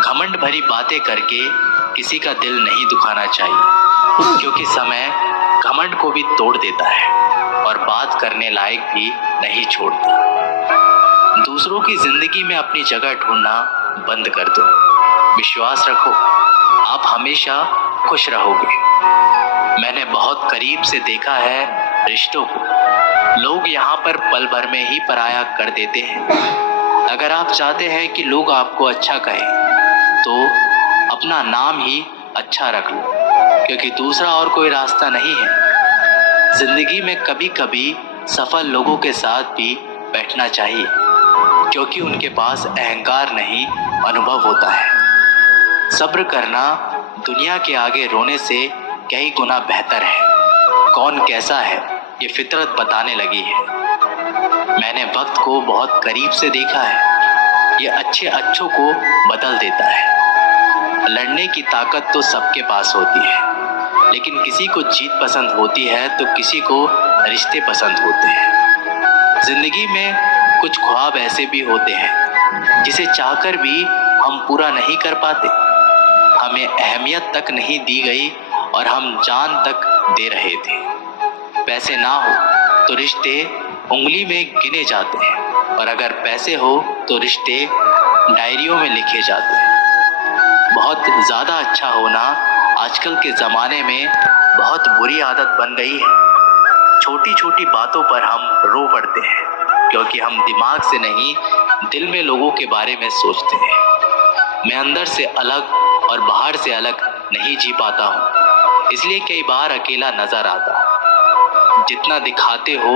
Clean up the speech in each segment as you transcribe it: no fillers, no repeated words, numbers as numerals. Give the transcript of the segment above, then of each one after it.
घमंड भरी बातें करके किसी का दिल नहीं दुखाना चाहिए, क्योंकि समय घमंड को भी तोड़ देता है और बात करने लायक भी नहीं छोड़ता। दूसरों की जिंदगी में अपनी जगह ढूंढना बंद कर दो। विश्वास रखो, आप हमेशा खुश रहोगे। मैंने बहुत करीब से देखा है रिश्तों को। लोग यहाँ पर पल भर में ही पराया कर देते हैं। अगर आप चाहते हैं कि लोग आपको अच्छा कहें तो अपना नाम ही अच्छा रख लो, क्योंकि दूसरा और कोई रास्ता नहीं है। जिंदगी में कभी कभी सफल लोगों के साथ भी बैठना चाहिए, क्योंकि उनके पास अहंकार नहीं, अनुभव होता है। सब्र करना दुनिया के आगे रोने से कई गुना बेहतर है। कौन कैसा है ये फितरत बताने लगी है। मैंने वक्त को बहुत करीब से देखा है। ये अच्छों को बदल देता है। लड़ने की ताकत तो सबके पास होती है, लेकिन किसी को जीत पसंद होती है तो किसी को रिश्ते पसंद होते हैं। जिंदगी में कुछ ख्वाब ऐसे भी होते हैं जिसे चाहकर भी हम पूरा नहीं कर पाते। हमें अहमियत तक नहीं दी गई और हम जान तक दे रहे थे। पैसे ना हो तो रिश्ते उंगली में गिने जाते हैं, और अगर पैसे हो तो रिश्ते डायरियों में लिखे जाते हैं। बहुत ज़्यादा अच्छा होना आजकल के ज़माने में बहुत बुरी आदत बन गई है। छोटी छोटी बातों पर हम रो पड़ते हैं, क्योंकि हम दिमाग से नहीं दिल में लोगों के बारे में सोचते हैं। मैं अंदर से अलग और बाहर से अलग नहीं जी पाता हूँ, इसलिए कई बार अकेला नजर आता। जितना दिखाते हो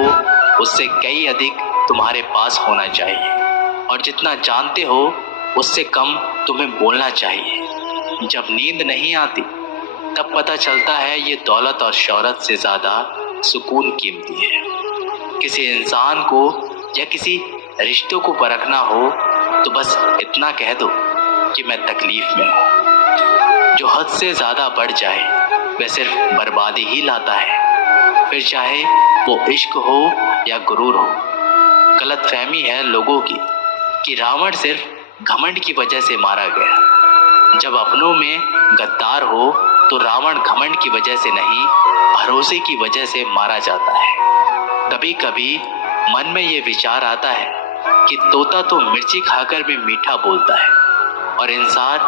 उससे कई अधिक तुम्हारे पास होना चाहिए, और जितना जानते हो उससे कम तुम्हें बोलना चाहिए। जब नींद नहीं आती तब पता चलता है ये दौलत और शोहरत से ज़्यादा सुकून कीमती है। किसी इंसान को या किसी रिश्तों को परखना हो तो बस इतना कह दो कि मैं तकलीफ में हूँ। जो हद से ज़्यादा बढ़ जाए वह सिर्फ बर्बादी ही लाता है, फिर चाहे वो इश्क हो या गुरूर हो। गलतफहमी है लोगों की कि रावण सिर्फ घमंड की वजह से मारा गया। जब अपनों में गद्दार हो तो रावण घमंड की वजह से नहीं, भरोसे की वजह से मारा जाता है। कभी कभी मन में ये विचार आता है कि तोता तो मिर्ची खाकर भी मीठा बोलता है, और इंसान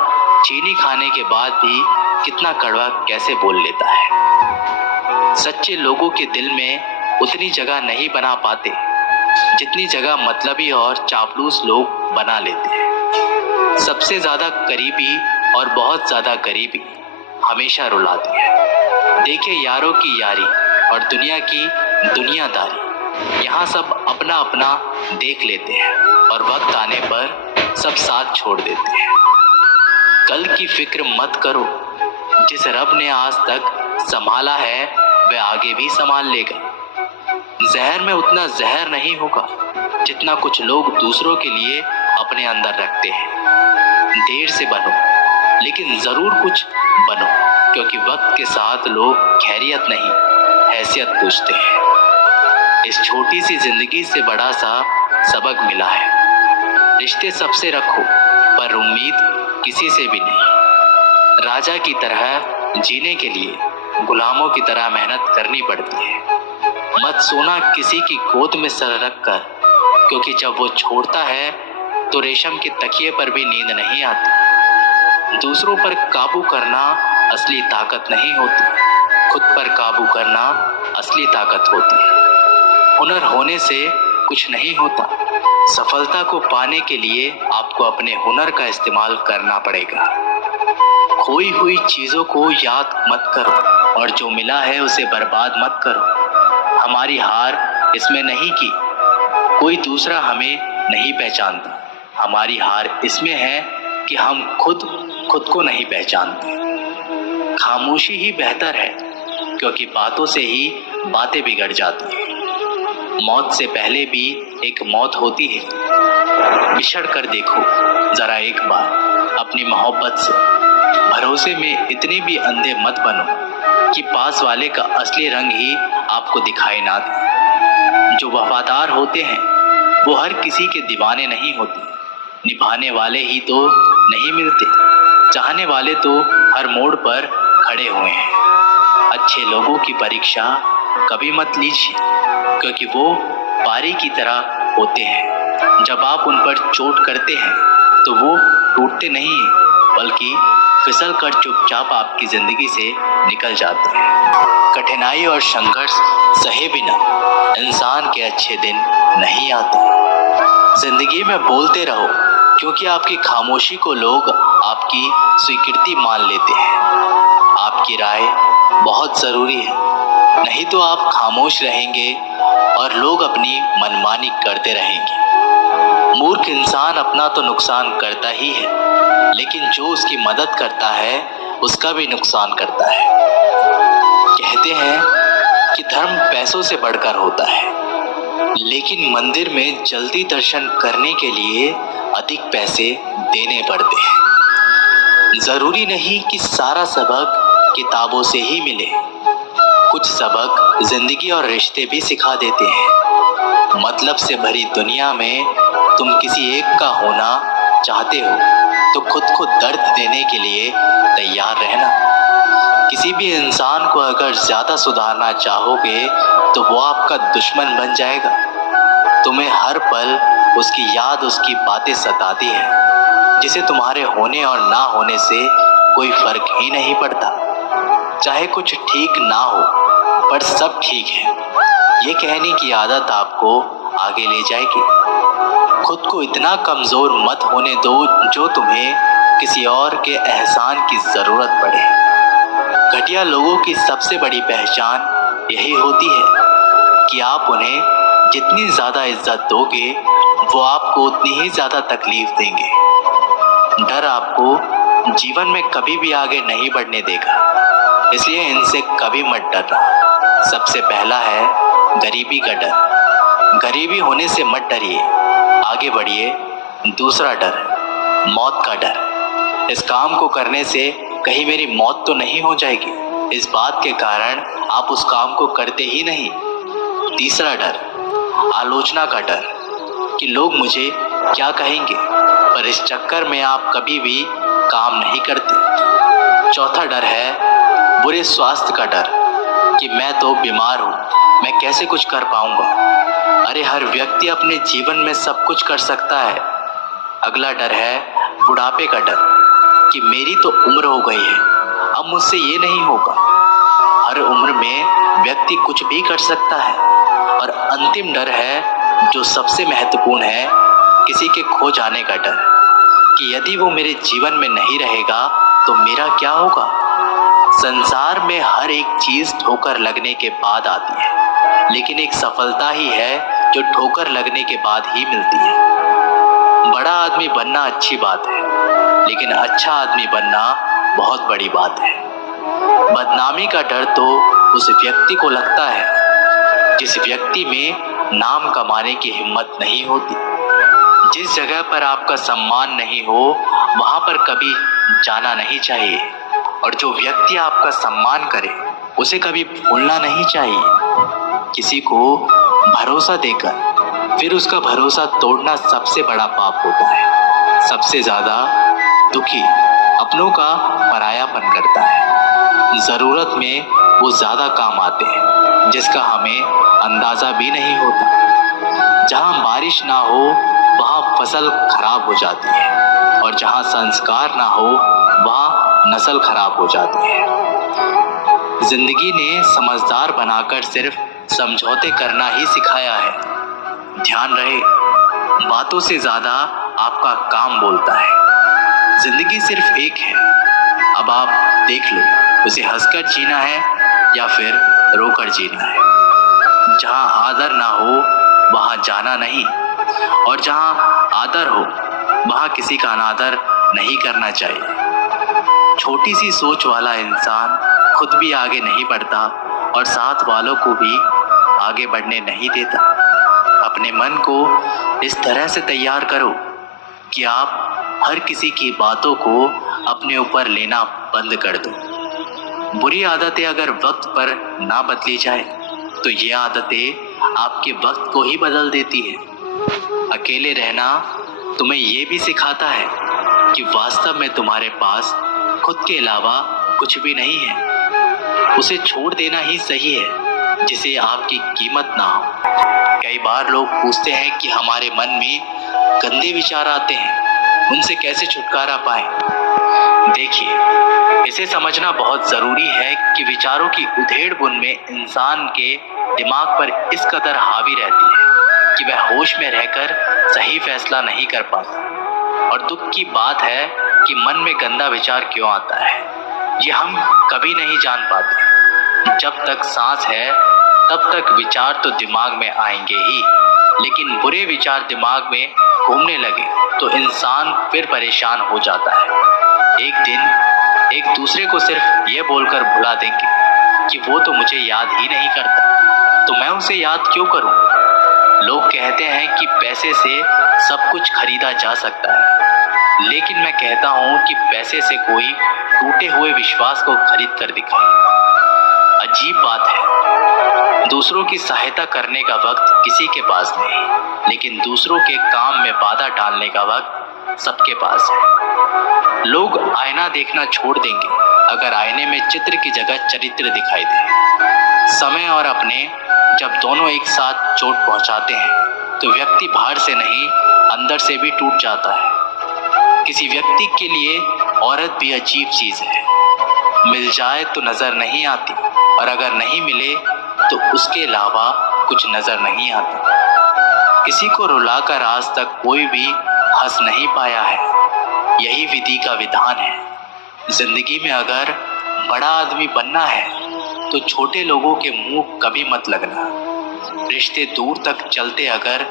चीनी खाने के बाद भी कितना कड़वा कैसे बोल लेता है। सच्चे लोगों के दिल में उतनी जगह नहीं बना पाते जितनी जगह मतलबी और चापलूस लोग बना लेते हैं। सबसे ज्यादा करीबी और बहुत ज्यादा करीबी हमेशा रुलाती है। देखिए यारों की यारी और दुनिया की दुनियादारी, यहाँ सब अपना अपना देख लेते हैं और वक्त आने पर सब साथ छोड़ देते हैं। कल की फिक्र मत करो, जिस रब ने आज तक संभाला है वह आगे भी संभाल लेगा। जहर में उतना जहर नहीं होगा जितना कुछ लोग दूसरों के लिए अपने अंदर रखते हैं। देर से बनो लेकिन जरूर कुछ बनो, क्योंकि वक्त के साथ लोग खैरियत नहीं हैसियत पूछते हैं। इस छोटी सी जिंदगी से बड़ा सा सबक मिला है। रिश्ते सबसे रखो पर उम्मीद किसी से भी नहीं। राजा की तरह जीने के लिए गुलामों की तरह मेहनत करनी पड़ती है। मत सोना किसी की गोद में सर रख कर, क्योंकि जब वो छोड़ता है तो रेशम के तकिए पर भी नींद नहीं आती। दूसरों पर काबू करना असली ताकत नहीं होती, खुद पर काबू करना असली ताकत होती है। हुनर होने से कुछ नहीं होता। सफलता को पाने के लिए आपको अपने हुनर का इस्तेमाल करना पड़ेगा। खोई हुई चीजों को याद मत करो, और जो मिला है उसे बर्बाद मत करो। हमारी हार इसमें नहीं कि कोई दूसरा हमें नहीं पहचानता, हमारी हार इसमें है कि हम खुद को नहीं पहचानते। खामोशी ही बेहतर है, क्योंकि बातों से ही बातें बिगड़ जाती हैं। मौत से पहले भी एक मौत होती है। बिछड़ कर देखो जरा एक बार अपनी मोहब्बत से। भरोसे में इतने भी अंधे मत बनो कि पास वाले का असली रंग ही आपको दिखाई ना दे। जो वफादार होते हैं वो हर किसी के दीवाने नहीं होते, निभाने वाले ही तो नहीं मिलते। चाहने वाले तो हर मोड़ पर खड़े हुए हैं। अच्छे लोगों की परीक्षा कभी मत लीजिए, क्योंकि वो पारी की तरह होते हैं। जब आप उन पर चोट करते हैं तो वो टूटते नहीं हैं, बल्कि फिसल कर चुपचाप आपकी जिंदगी से निकल जाते हैं। कठिनाई और संघर्ष सहे बिना इंसान के अच्छे दिन नहीं आते। जिंदगी में बोलते रहो, क्योंकि आपकी खामोशी को लोग आपकी स्वीकृति मान लेते हैं। आपकी राय बहुत जरूरी है, नहीं तो आप खामोश रहेंगे और लोग अपनी मनमानी करते रहेंगे। मूर्ख इंसान अपना तो नुकसान करता ही है, लेकिन जो उसकी मदद करता है उसका भी नुकसान करता है। कहते हैं कि धर्म पैसों से बढ़कर होता है, लेकिन मंदिर में जल्दी दर्शन करने के लिए अधिक पैसे देने पड़ते हैं। जरूरी नहीं कि सारा सबक किताबों से ही मिले। कुछ सबक जिंदगी और रिश्ते भी सिखा देते हैं। मतलब से भरी दुनिया में तुम किसी एक का होना चाहते हो तो खुद को दर्द देने के लिए तैयार रहना। किसी भी इंसान को अगर ज्यादा सुधारना चाहोगे तो वो आपका दुश्मन बन जाएगा। तुम्हें हर पल उसकी याद, उसकी बातें सताती है, जिसे तुम्हारे होने और ना होने से कोई फर्क ही नहीं पड़ता। चाहे कुछ ठीक ना हो पर सब ठीक है, ये कहने की आदत आपको आगे ले जाएगी। खुद को इतना कमजोर मत होने दो जो तुम्हें किसी और के एहसान की जरूरत पड़े। घटिया लोगों की सबसे बड़ी पहचान यही होती है कि आप उन्हें जितनी ज्यादा इज्जत दोगे वो आपको उतनी ही ज्यादा तकलीफ देंगे। डर आपको जीवन में कभी भी आगे नहीं बढ़ने देगा, इसलिए इनसे कभी मत डरना। सबसे पहला है गरीबी का डर। गरीबी होने से मत डरिए, आगे बढ़िए। दूसरा डर है मौत का डर। इस काम को करने से कहीं मेरी मौत तो नहीं हो जाएगी, इस बात के कारण आप उस काम को करते ही नहीं। तीसरा डर आलोचना का डर कि लोग मुझे क्या कहेंगे, पर इस चक्कर में आप कभी भी काम नहीं करते। चौथा डर है बुरे स्वास्थ्य का डर कि मैं तो बीमार हूँ, मैं कैसे कुछ कर पाऊंगा। अरे हर व्यक्ति अपने जीवन में सब कुछ कर सकता है। अगला डर है बुढ़ापे का डर कि मेरी तो उम्र हो गई है, अब मुझसे ये नहीं होगा। हर उम्र में व्यक्ति कुछ भी कर सकता है। और अंतिम डर है जो सबसे महत्वपूर्ण है, किसी के खो जाने का डर कि यदि वो मेरे जीवन में नहीं रहेगा तो मेरा क्या होगा। संसार में हर एक चीज ठोकर लगने के बाद आती है, लेकिन एक सफलता ही है जो ठोकर लगने के बाद ही मिलती है। बड़ा आदमी बनना अच्छी बात है, लेकिन अच्छा आदमी बनना बहुत बड़ी बात है। बदनामी का डर तो उस व्यक्ति को लगता है जिस व्यक्ति में नाम कमाने की हिम्मत नहीं होती। जिस जगह पर आपका सम्मान नहीं हो वहां पर कभी जाना नहीं चाहिए, और जो व्यक्ति आपका सम्मान करे उसे कभी भूलना नहीं चाहिए। किसी को भरोसा देकर फिर उसका भरोसा तोड़ना सबसे बड़ा पाप होता है। सबसे ज्यादा दुखी अपनों का परायापन करता है। जरूरत में वो ज्यादा काम आते हैं जिसका हमें अंदाजा भी नहीं होता। जहां बारिश ना हो वहां फसल खराब हो जाती है, और जहां संस्कार ना हो वहां नस्ल खराब हो जाती है। जिंदगी ने समझदार बनाकर सिर्फ समझौते करना ही सिखाया है। ध्यान रहे, बातों से ज्यादा आपका काम बोलता है। जिंदगी सिर्फ एक है, अब आप देख लो उसे हंसकर जीना है या फिर रोकर जीना है। जहां आदर ना हो वहां जाना नहीं, और जहां आदर हो वहां किसी का अनादर नहीं करना चाहिए। छोटी सी सोच वाला इंसान खुद भी आगे नहीं बढ़ता और साथ वालों को भी आगे बढ़ने नहीं देता। अपने मन को इस तरह से तैयार करो कि आप हर किसी की बातों को अपने ऊपर लेना बंद कर दो। बुरी आदतें अगर वक्त पर ना बदली जाए तो ये आदतें आपके वक्त को ही बदल देती है। अकेले रहना तुम्हें ये भी सिखाता है कि वास्तव में तुम्हारे पास खुद के अलावा कुछ भी नहीं है, उसे छोड़ देना ही सही है जिसे आपकी कीमत ना हो। कई बार लोग पूछते हैं कि हमारे मन में गंदे विचार आते हैं, उनसे कैसे छुटकारा पाएं। देखिए, इसे समझना बहुत जरूरी है कि विचारों की उधेड़-बुन में इंसान के दिमाग पर इस कदर हावी रहती है कि वह होश में रहकर सही फैसला नहीं कर पाता। और दुख की बात है कि मन में गंदा विचार क्यों आता है, ये हम कभी नहीं जान पाते। जब तक सांस है तब तक विचार तो दिमाग में आएंगे ही, लेकिन बुरे विचार दिमाग में घूमने लगे तो इंसान फिर परेशान हो जाता है। एक दिन एक दूसरे को सिर्फ ये बोलकर भुला देंगे कि वो तो मुझे याद ही नहीं करता, तो मैं उसे याद क्यों करूं। लोग कहते हैं कि पैसे से सब कुछ खरीदा जा सकता है, लेकिन मैं कहता हूं कि पैसे से कोई टूटे हुए विश्वास को खरीद कर दिखाए। अजीब बात है, दूसरों की सहायता करने का वक्त किसी के पास नहीं, लेकिन दूसरों के काम में बाधा डालने का वक्त सबके पास है। लोग आईना देखना छोड़ देंगे अगर आईने में चित्र की जगह चरित्र दिखाई दे। समय और अपने जब दोनों एक साथ चोट पहुंचाते हैं तो व्यक्ति बाहर से नहीं अंदर से भी टूट जाता है। किसी व्यक्ति के लिए औरत भी अजीब चीज है, मिल जाए तो नजर नहीं आती और अगर नहीं मिले तो उसके अलावा कुछ नजर नहीं आता। किसी को रुलाकर आज तक कोई भी हंस नहीं पाया है, यही विधि का विधान है। जिंदगी में अगर बड़ा आदमी बनना है तो छोटे लोगों के मुंह कभी मत लगना। रिश्ते दूर तक चलते अगर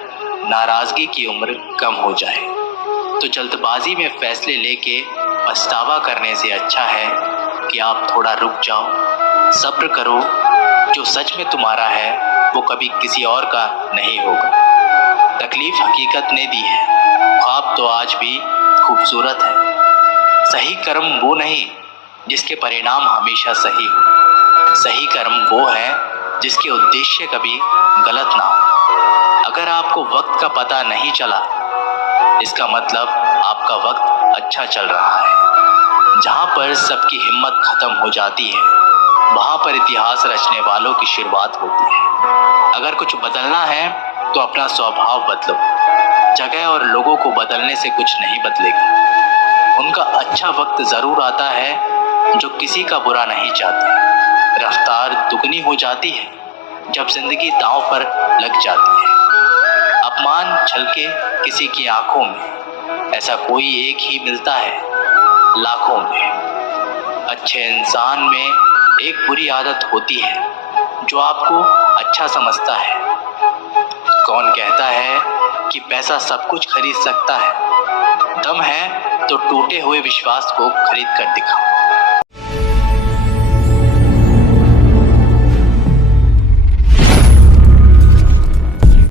नाराजगी की उम्र कम हो जाए तो जल्दबाजी में फैसले लेके पछतावा करने से अच्छा है कि आप थोड़ा रुक जाओ, सब्र करो। जो सच में तुम्हारा है वो कभी किसी और का नहीं होगा। तकलीफ हकीकत ने दी है, ख्वाब तो आज भी खूबसूरत है। सही कर्म वो नहीं जिसके परिणाम हमेशा सही हो, सही कर्म वो है जिसके उद्देश्य कभी गलत ना हो। अगर आपको वक्त का पता नहीं चला, इसका मतलब आपका वक्त अच्छा चल रहा है। जहाँ पर सबकी हिम्मत खत्म हो जाती है, वहाँ पर इतिहास रचने वालों की शुरुआत होती है। अगर कुछ बदलना है तो अपना स्वभाव बदलो, जगह और लोगों को बदलने से कुछ नहीं बदलेगा। उनका अच्छा वक्त जरूर आता है जो किसी का बुरा नहीं चाहते। रफ्तार दुगनी हो जाती है जब जिंदगी दांव पर लग जाती है। अपमान छलके किसी की आंखों में, ऐसा कोई एक ही मिलता है लाखों में। अच्छे इंसान में एक बुरी आदत होती है जो आपको अच्छा समझता है। कौन कहता है कि पैसा सब कुछ खरीद सकता है? दम है तो टूटे हुए विश्वास को खरीद कर दिखाओ।